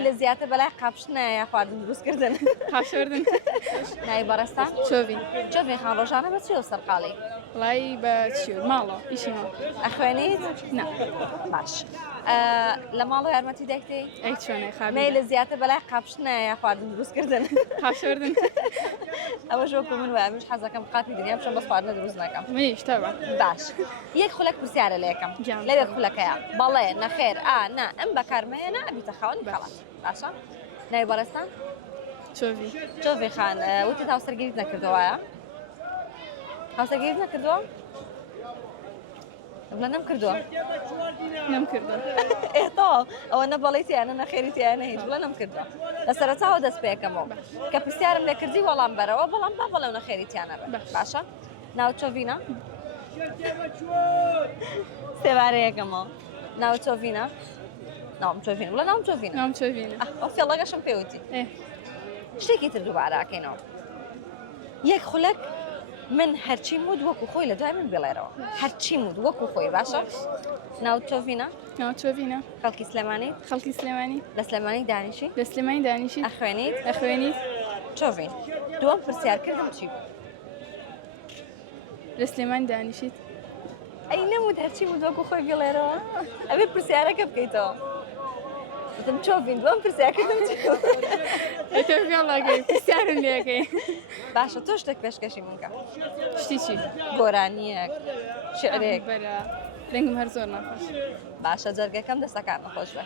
میل زیاتر بەلای قاپشتنە خواردن دروستکردن قاشوردن ناوی بەڕێستان چۆڤین چۆڤین خان ڕۆژانە بە چی و سەرقاڵی وڵی بە چی ماڵەوە ئیشی ماڵ ئەخوێنیت نا باش لە ماڵ و یارمەتی دەکتی ئەی چۆنێ خابی میل زیاتر بەلای قاپشتنە خواردن دروستکردن قاشوردن ئەوەش وەکو من وایە منش حەزەکەم قاتی دنیا بچم بەس خواردنە دروست نەکەم منیش تەبە باش یەک خولەک پرسیارە لە یەکەم گیان. لەوێ خولەکەیە بەڵێ نەخێر نا ئەم بەکارمەیە نا ئەبیتە خاوەنی کەڵات باشە ناوی بەڕێستان چۆڤی چۆڤی خان وتی هاوسەرگیریت نەکردەوەیە هاوسەرگیریت نەکردووە بڵێ نەمکردووە نەمکردن ئێتۆ ئەوە نە بەڵێتیانە نەخێریتیانە هیچ بڵێ نەمکردووە لە سەرەتاوە دەست پێکەمەوە کە پرسیارم لێ کردی وەڵام بەرەوە بەڵام با بەڵێو نەخێریتیانە باشە ناو چۆڤینە سێوارە یەکەمەوە ناو چۆڤینە ناوم چۆڤینە بڵێ ناوم چۆڤینە نام چۆڤینە ئەو فێڵەکەشم پێوتی ئێ شتێکی تر دووبارەکەینەوە یەک خولەک من هەرچی مود وەکو خۆی لە دوای من بڵێرەوە هەرچی مود وەکو خۆی باشە ناو چۆڤینە ناو چۆڤینە خەڵکی سلێمانی خەڵکی سلێمانی لە سلێمانی دانیشی لە سلێمانی دانیشی ئەخوێنیت ئەخوێنیت چۆڤین دووەم پرسیارکردم چی بوو لە سلێمانی دانیشیت ئەی نەمود هەرچی مود وەکو خۆی بڵێرەوە ئەبێ پرسیارەکە بکەیتەوە وتم چۆڤین دووەم پرسیارکردم چی بوو ئەتۆ فێڵەکەی پرسیارم لێەکەی باشە تۆ شتێک پێشکەشی من کە شتی چی گۆرانیەک شعرێک بەرە ڕێنگم هەر زۆر ناخۆش باشە جەرگەکەم دەستەکان نەخۆش بێ